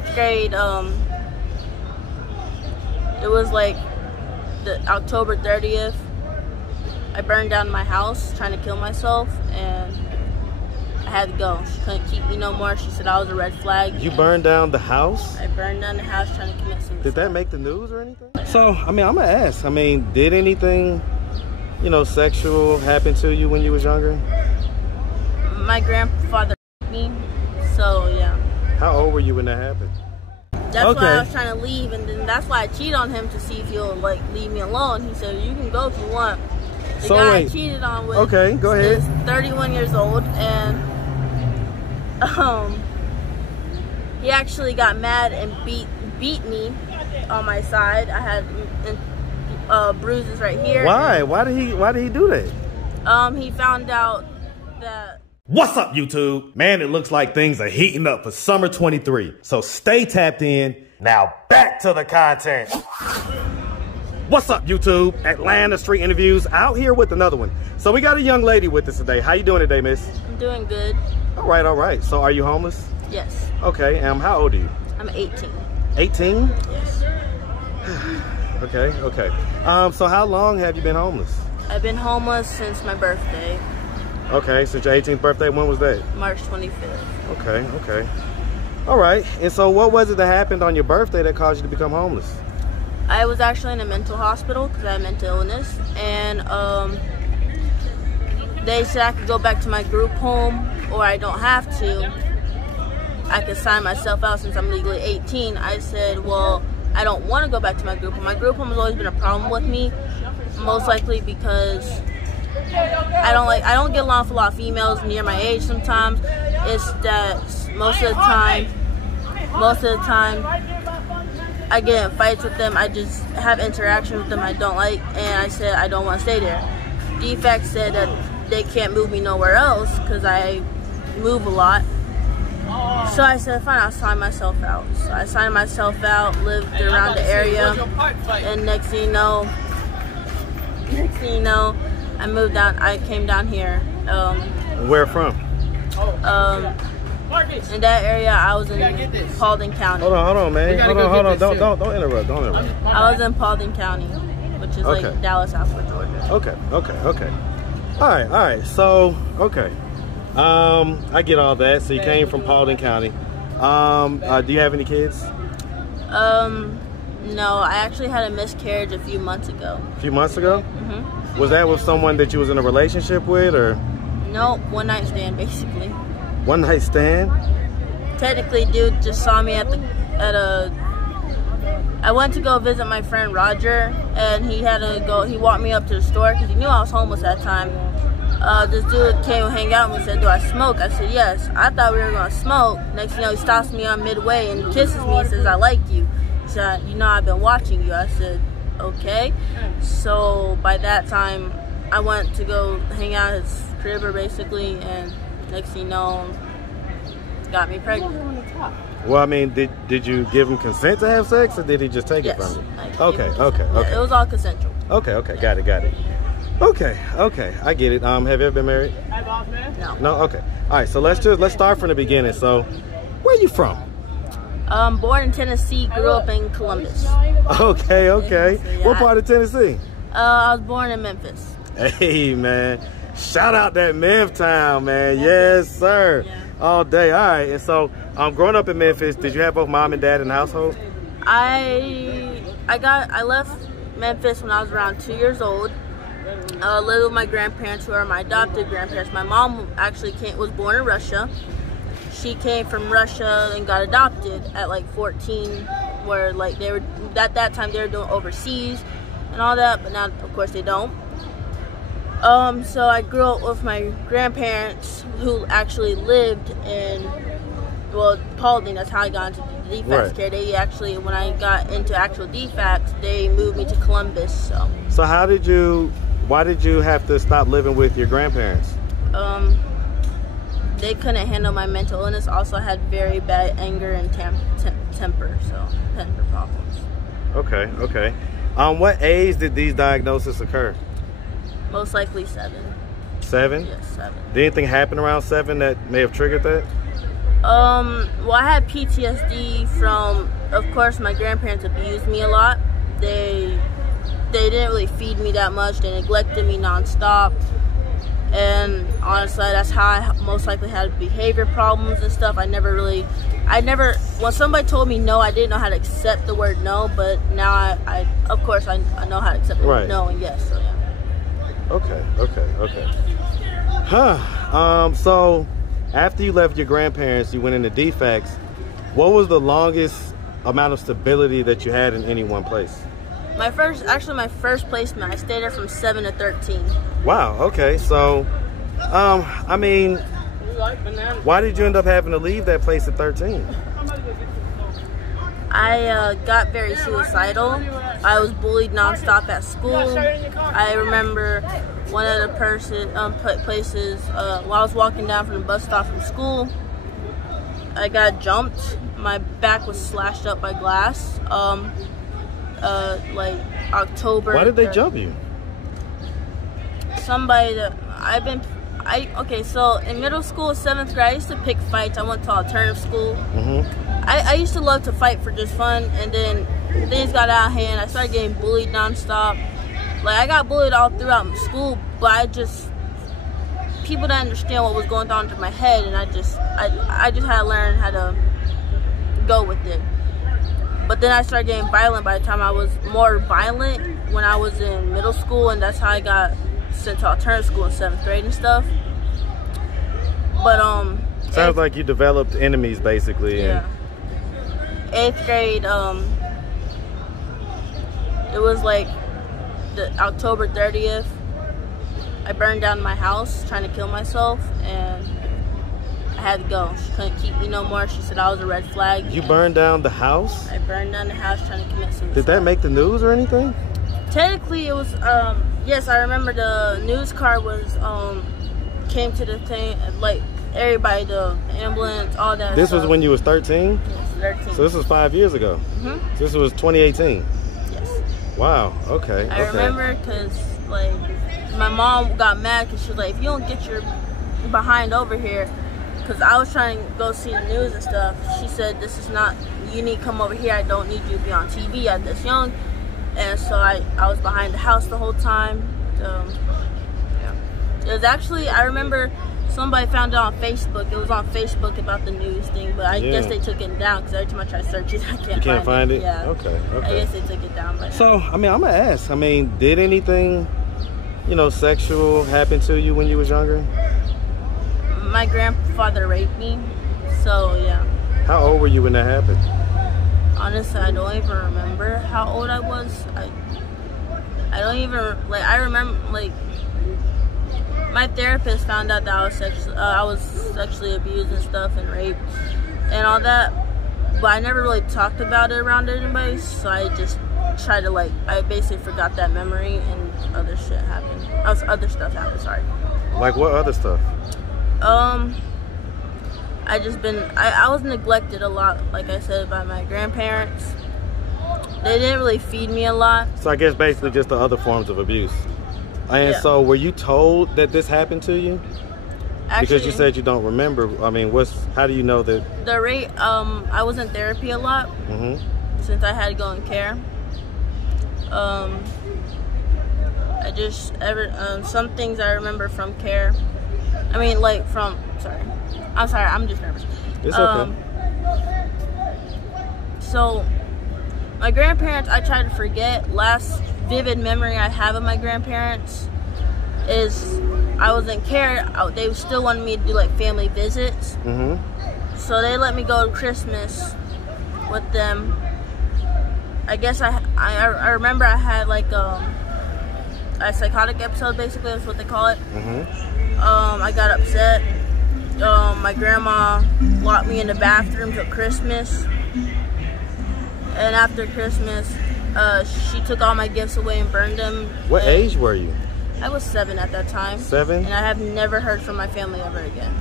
8th grade, it was like the October 30th. I burned down my house trying to kill myself, and I had to go. She couldn't keep me no more. She said I was a red flag. You burned down the house? I burned down the house trying to commit suicide. Did that make the news or anything? So, I mean, I'm gonna ask. I mean, did anything, you know, sexual happen to you when you was younger? My grandfather me, so yeah. How old were you when that happened? That's why I was trying to leave, and then that's why I cheated on him to see if he'll like leave me alone. He said, "You can go if you want." The guy I cheated on with go ahead. is 31 years old, and he actually got mad and beat me on my side. I had bruises right here. Why? Why did he do that? He found out that. What's up, YouTube? Man, it looks like things are heating up for summer 23. So stay tapped in. Now back to the content. What's up, YouTube? Atlanta Street Interviews out here with another one. So we got a young lady with us today. How you doing today, miss? I'm doing good. All right, all right. So are you homeless? Yes. Okay, how old are you? I'm 18. 18? Yes. Okay, okay. So how long have you been homeless? I've been homeless since my birthday. Okay, since your 18th birthday. When was that? March 25th. Okay, okay. All right. And so what was it that happened on your birthday that caused you to become homeless? I was actually in a mental hospital because I had mental illness, and they said I could go back to my group home, or I don't have to. I could sign myself out since I'm legally 18. I said, well, I don't want to go back to my group home. My group home has always been a problem with me, most likely because I don't get along with a lot of females near my age sometimes. It's that most of the time I get in fights with them. I just have interaction with them I don't like, and I said I don't want to stay there. DFAC said that they can't move me nowhere else because I move a lot. So I said, fine, I'll sign myself out. So I signed myself out, lived around the area, and next thing you know, I moved down. I came down here. Where from? In that area, I was in Paulding County. Hold on, man. Hold on. Don't interrupt. I was in Paulding County, which is like Dallas, Southwest Georgia. Okay. All right. So, okay. I get all that. So you came from Paulding County. Do you have any kids? No, I actually had a miscarriage a few months ago. A few months ago? Mm-hmm. Was that with someone that you was in a relationship with, or? No, one night stand, basically. One night stand? Technically, dude just saw me at a. I went to go visit my friend Roger, and he walked me up to the store because he knew I was homeless at the time. This dude came and hang out with me and said, do I smoke? I said, yes. I thought we were going to smoke. Next thing you know, he stops me on midway and kisses me and says, I like you. He said, you know, I've been watching you. I said, okay. So by that time, I went to go hang out at his crib, basically, and next thing you know, got me pregnant. Well, I mean, did you give him consent to have sex, or did he just take it from you? Okay. Yeah, it was all consensual. Okay, got it. Okay, I get it. Have you ever been married? No. Okay. All right, so let's start from the beginning. So, where are you from? Born in Tennessee, grew up in Columbus. Okay. So, yeah, What part of Tennessee? I was born in Memphis. Hey, man. Shout out that Memphis town, man. Yes, sir. Yeah. All day. All right. And so, growing up in Memphis, did you have both mom and dad in the household? I left Memphis when I was around 2 years old. Lived with my grandparents, who are my adopted grandparents. My mom actually was born in Russia. She came from Russia and got adopted at like 14, where like they were at that time they were doing overseas and all that, but now of course they don't. So I grew up with my grandparents, who actually lived in Paulding. That's how I got into the DFACS care. They actually, when I got into actual DFACS, they moved me to Columbus. So why did you have to stop living with your grandparents? They couldn't handle my mental illness. Also, I had very bad anger and temper problems. Okay. What age did these diagnoses occur? Most likely 7. 7? Yes, 7. Did anything happen around 7 that may have triggered that? Well, I had PTSD from, of course, my grandparents abused me a lot. They didn't really feed me that much. They neglected me nonstop. And honestly, that's how I most likely had behavior problems and stuff. When somebody told me no, I didn't know how to accept the word no, but now I of course, I know how to accept the word no and yes, so yeah. Okay. So after you left your grandparents, you went into defects. What was the longest amount of stability that you had in any one place? My first placement, I stayed there from 7 to 13. Wow, okay. So, I mean, why did you end up having to leave that place at 13? I got very suicidal. I was bullied nonstop at school. I remember one of the places, while I was walking down from the bus stop from school, I got jumped. My back was slashed up by glass. Like October. Why did they jump you? Somebody that okay, so in middle school, 7th grade, I used to pick fights. I went to alternative school. I used to love to fight for just fun, and then things got out of hand. I started getting bullied nonstop. Like, I got bullied all throughout school, but people didn't understand what was going on through my head, and I just had to learn how to go with it. But then I started getting violent by the time I was more violent when I was in middle school, and that's how I got sent to alternative school in 7th grade and stuff. But sounds like you developed enemies basically. Yeah. 8th grade, it was like the October 30th. I burned down my house trying to kill myself, and I had to go. She couldn't keep me no more. She said I was a red flag. You burned down the house? I burned down the house trying to commit suicide. Did that make the news or anything? Technically, it was, yes, I remember the news car came to the thing, like, everybody, the ambulance, all that This stuff. was when you was 13? Yes, 13. So this was 5 years ago? So this was 2018? Yes. Wow, okay. I remember because, like, my mom got mad because she was like, if you don't get your behind over here, because I was trying to go see the news and stuff, she said, this is not, you need to come over here. I don't need you to be on TV at this young. And so I was behind the house the whole time. Yeah. It was actually, I remember somebody found it on Facebook. It was on Facebook about the news thing, but I guess they took it down because every time I try to search it, I can't find it. Yeah. Okay. I guess they took it down. But so, I mean, I'm going to ask, did anything, sexual happen to you when you was younger? My grandfather raped me, so yeah. How old were you when that happened? Honestly, I don't even remember how old I was. I don't even, like, I remember, like, my therapist found out that I was sexually abused and stuff and raped and all that, but I never really talked about it around anybody, so I just tried to, like, I basically forgot that memory and other shit happened. Other stuff happened, sorry. Like what other stuff? I was neglected a lot, like I said, by my grandparents. They didn't really feed me a lot. So I guess basically just the other forms of abuse. And so were you told that this happened to you? Actually, because you said you don't remember. How do you know that? The rate, I was in therapy a lot since I had to go in care. Some things I remember from care. I'm sorry, I'm just nervous. It's okay. So, my grandparents, I try to forget. Last vivid memory I have of my grandparents is I was in care. They still wanted me to do, like, family visits. So they let me go to Christmas with them. I guess I remember I had, like, a psychotic episode, basically, that's what they call it. I got upset. My grandma locked me in the bathroom till Christmas, and after Christmas, she took all my gifts away and burned them. What age were you? I was 7 at that time. 7? And I have never heard from my family ever again.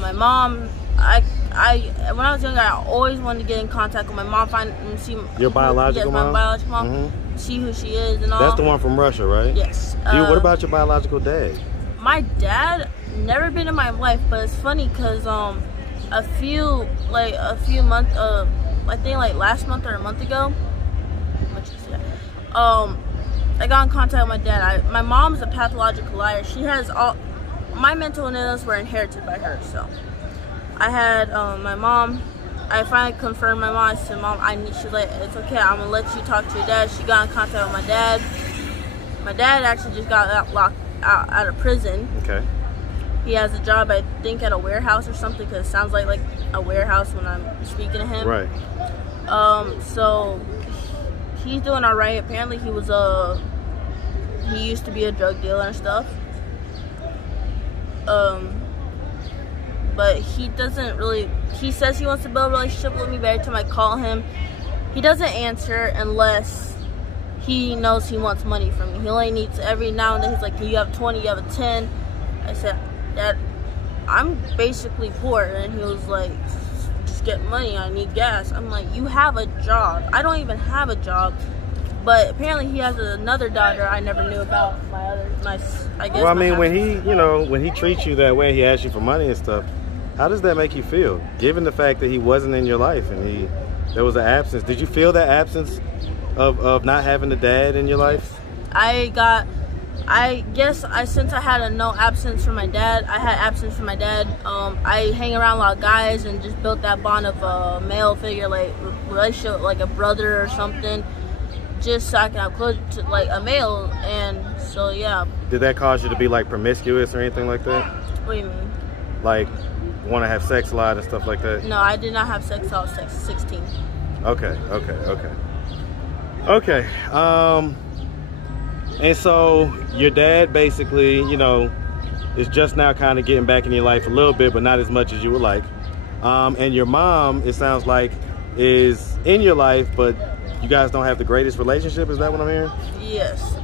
My mom, when I was younger, I always wanted to get in contact with my mom, see your biological mom. My biological mom, see who she is and all. That's the one from Russia, right? Yes. What about your biological dad? My dad, never been in my life, but it's funny because a few months, I think like last month or a month ago, I got in contact with my dad. My mom's a pathological liar. She has all my mental illness were inherited by her. So I had my mom. I finally confirmed my mom. I said, Mom, she's like, it's okay. I'm gonna let you talk to your dad. She got in contact with my dad. My dad actually just got locked out of prison. Okay. He has a job, I think, at a warehouse or something, because it sounds like a warehouse when I'm speaking to him. Right. So he's doing all right. Apparently, he used to be a drug dealer and stuff. But he doesn't really. He says he wants to build a relationship with me, but every time I call him, he doesn't answer unless he knows he wants money from me. He only needs every now and then. He's like, you have 20, you have a 10. I said, Dad, I'm basically poor. And he was like, just get money, I need gas. I'm like, you have a job. I don't even have a job. But apparently he has another daughter I never knew about. I guess. Well, I mean, when he treats you that way, he asks you for money and stuff. How does that make you feel, given the fact that he wasn't in your life and there was an absence? Did you feel that absence of not having a dad in your life? I guess since I had no absence from my dad, I had absence from my dad. I hang around a lot of guys and just built that bond of a male figure, like relationship, like a brother or something, just so I can have close to like a male. And so yeah. Did that cause you to be like promiscuous or anything like that? What do you mean? Like want to have sex a lot and stuff like that? No, I did not have sex until I was 16. Okay. And so your dad basically, is just now kind of getting back in your life a little bit, but not as much as you would like. And your mom, it sounds like, is in your life, but you guys don't have the greatest relationship. Is that what I'm hearing? Yes.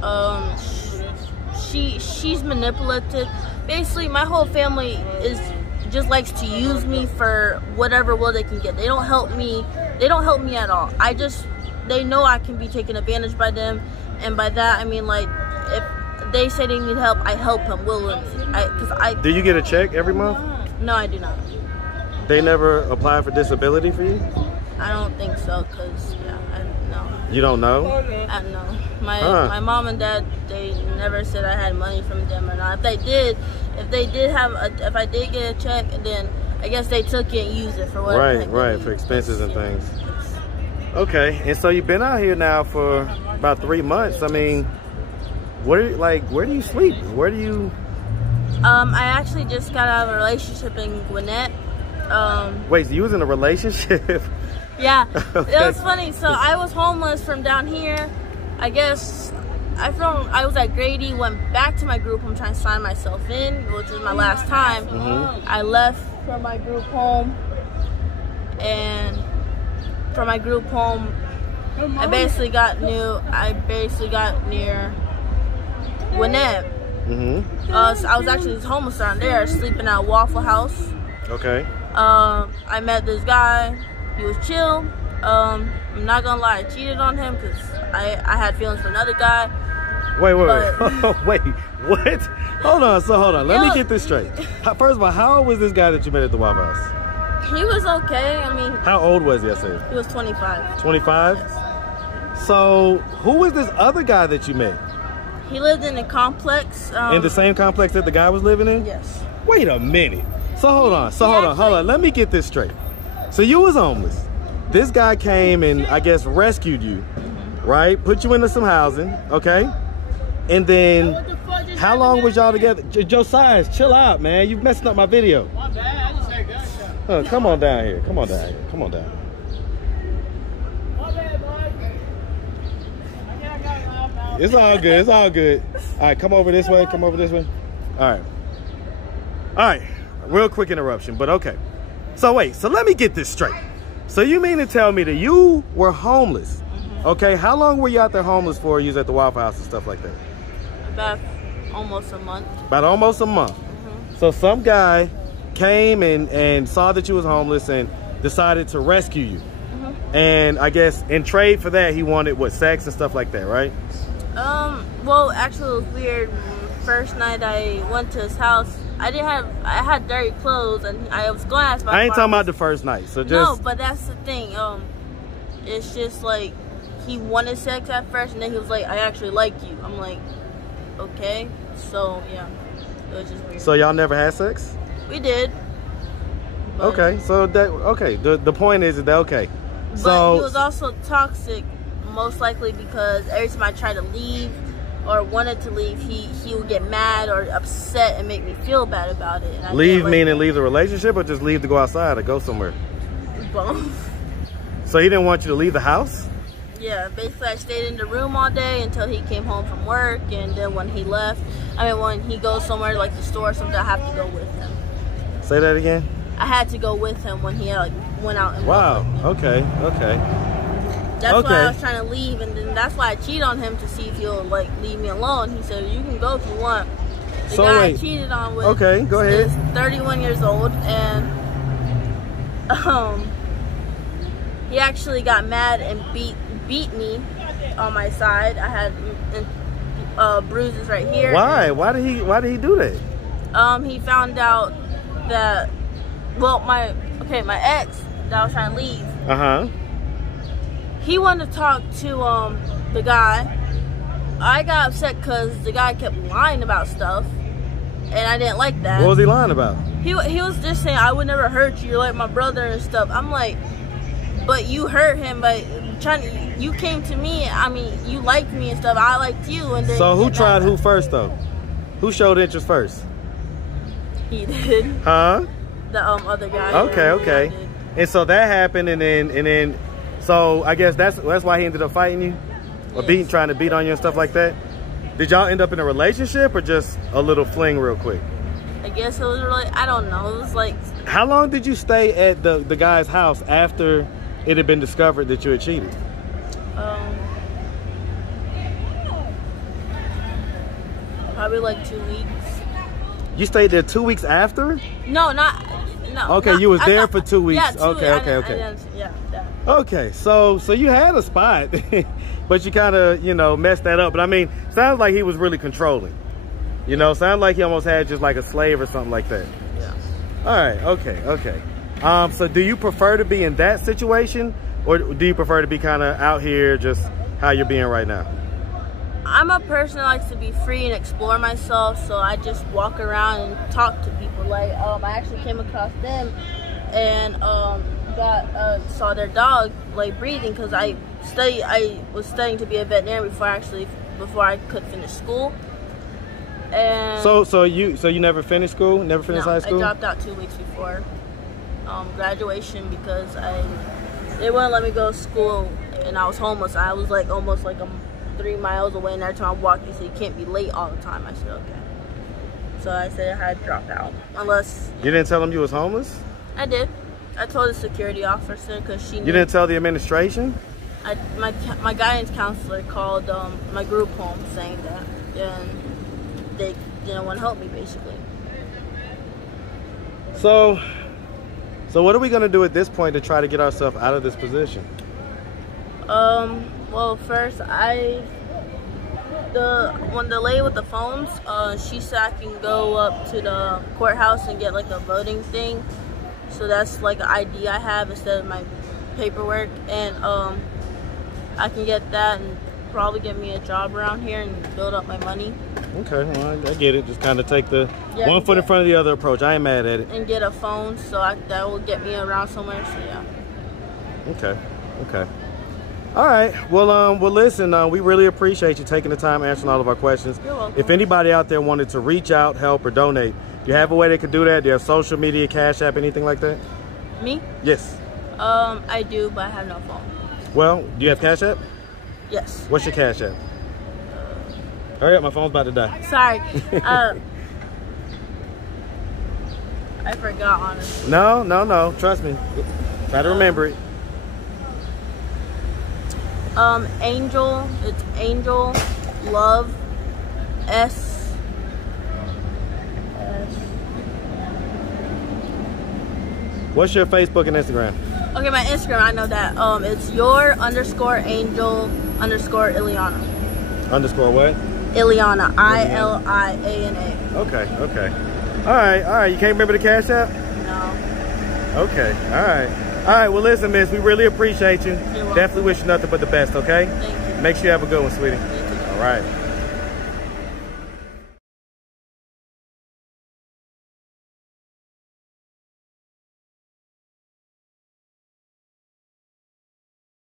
She's manipulative. Basically, my whole family just likes to use me for whatever will they can get. They don't help me. They don't help me at all. They know I can be taken advantage by them. And by that, I mean, like, if they say they need help, I help them willingly. Do you get a check every month? No, I do not. They never apply for disability for you? I don't think so, because, no. You don't know? No. My mom and dad, they never said I had money from them or not. If I did get a check, then I guess they took it and used it for whatever. Right, for expenses and things. Okay, and so you've been out here now for about 3 months. I mean, where do you sleep? Where do you? I actually just got out of a relationship in Gwinnett. Wait, so you was in a relationship? Yeah, Okay. It was funny. So I was homeless from down here. I guess I was at Grady, went back to my group home trying to sign myself in, which was my last time. Mm-hmm. I left from my group home, and from my group home, I basically got near Gwinnett. Mm-hmm. So I was actually homeless around there, sleeping at a Waffle House. Okay. I met this guy. He was chill. I'm not gonna lie, I cheated on him because I had feelings for another guy. Wait. Wait, what? Hold on. Let me get this straight. First of all, how old was this guy that you met at the Waffle House? He was okay. I mean, how old was he, I said? He was 25. 25? Yes. So, who was this other guy that you met? He lived in a complex. In the same complex that the guy was living in? Yes. Wait a minute. So hold on. Let me get this straight. So you was homeless. This guy came and I guess rescued you, right? Put you into some housing, okay? And then, how long was y'all together? Josiah, chill out, man. You messing up my video. My bad. I just had gunshots. Come on down here. Come on down. My bad, boy. I got loud now. It's all good. All right, come over this way. All right. Real quick interruption, but okay. So let me get this straight. So you mean to tell me that you were homeless? Okay, how long were you out there homeless for? You was at the Waffle House and stuff like that? About almost a month. About almost a month. So some guy came and saw that you was homeless and decided to rescue you. And I guess in trade for that, he wanted sex and stuff like that, right? Well, actually it was weird. First night I went to his house, I had dirty clothes, and I was going to ask my I ain't talking about the first night. So just no, but that's the thing. It's just like he wanted sex at first, and then he was like, "I actually like you." I'm like, okay, so yeah, it was just weird. So y'all never had sex? We did. Okay, so the point is that okay. But So he was also toxic, most likely because every time I tried to leave or wanted to leave, he would get mad or upset and make me feel bad about it. And leave meaning leave the relationship, or just leave to go outside or go somewhere? Both. So he didn't want you to leave the house? Yeah, basically I stayed in the room all day until he came home from work, and then when he left, when he goes somewhere like the store or something, I have to go with him. Say that again? I had to go with him when he went out and wow, okay. That's why I was trying to leave, and then that's why I cheated on him to see if he'll like leave me alone. He said, "You can go if you want." The guy I cheated on with go ahead. is 31 years old, and he actually got mad and beat me on my side. I had bruises right here. Why? Why did he do that? He found out that my ex that I was trying to leave. He wanted to talk to the guy. I got upset because the guy kept lying about stuff, and I didn't like that. What was he lying about? He was just saying, "I would never hurt you. You're like my brother and stuff." I'm like, but you hurt him, but you came to me. I mean, you liked me and stuff. I liked you, and then so who tried who first though? Who showed interest first? He did. Huh? The other guy. Okay. And so that happened, and then so I guess that's why he ended up fighting you, or trying to beat on you and stuff like that. Did y'all end up in a relationship or just a little fling real quick? I guess it was really, I don't know. It was like. How long did you stay at the guy's house after it had been discovered that you had cheated? Probably like 2 weeks. You stayed there 2 weeks after? No. Okay, you was there for 2 weeks. Yeah, Okay. Yeah. Okay, so you had a spot, but you kind of, messed that up. But I mean, sounds like he was really controlling. Sounds like he almost had just like a slave or something like that. Yeah. All right, okay. So do you prefer to be in that situation, or do you prefer to be kind of out here just how you're being right now? I'm a person that likes to be free and explore myself, so I just walk around and talk to people. Like, I actually came across them and saw their dog like breathing, because I was studying to be a veterinarian before I could finish school. And so you never finished school? Never finished high school? I dropped out 2 weeks before graduation because they wouldn't let me go to school, and I was homeless. I was like almost like 3 miles away, and every time I walked, he said, "You can't be late all the time." I said, "Okay." So I said I had to drop out. Unless you didn't tell him you was homeless? I did. I told the security officer because she knew. You didn't tell the administration? My guidance counselor called my group home saying that, and they didn't want to help me basically. So what are we gonna do at this point to try to get ourselves out of this position? Well, first when the lady with the phones, she said I can go up to the courthouse and get like a voting thing. So that's like an ID I have instead of my paperwork, and I can get that and probably get me a job around here and build up my money. Okay, well, I get it. Just kind of take the one foot in front of the other approach. I ain't mad at it. And get a phone, so that will get me around somewhere. So yeah. Okay. All right. Well, listen. We really appreciate you taking the time answering all of our questions. You're welcome. If anybody out there wanted to reach out, help, or donate, do you have a way they could do that? Do you have social media, Cash App, anything like that? Me? Yes. I do, but I have no phone. Well, do you have Cash App? Yes. What's your Cash App? Hurry up, my phone's about to die. Sorry. I forgot, honestly. No. Trust me. Try to remember it. Angel. It's Angel Love S. What's your Facebook and Instagram? Okay, my Instagram, I know that. It's your_Angel_Ileana. Underscore what? Ileana. Iliana. Okay. All right. You can't remember the Cash App? No. Okay, all right. Well, listen, miss, we really appreciate you. You're welcome. Definitely wish you nothing but the best, okay? Thank you. Make sure you have a good one, sweetie. You too. All right.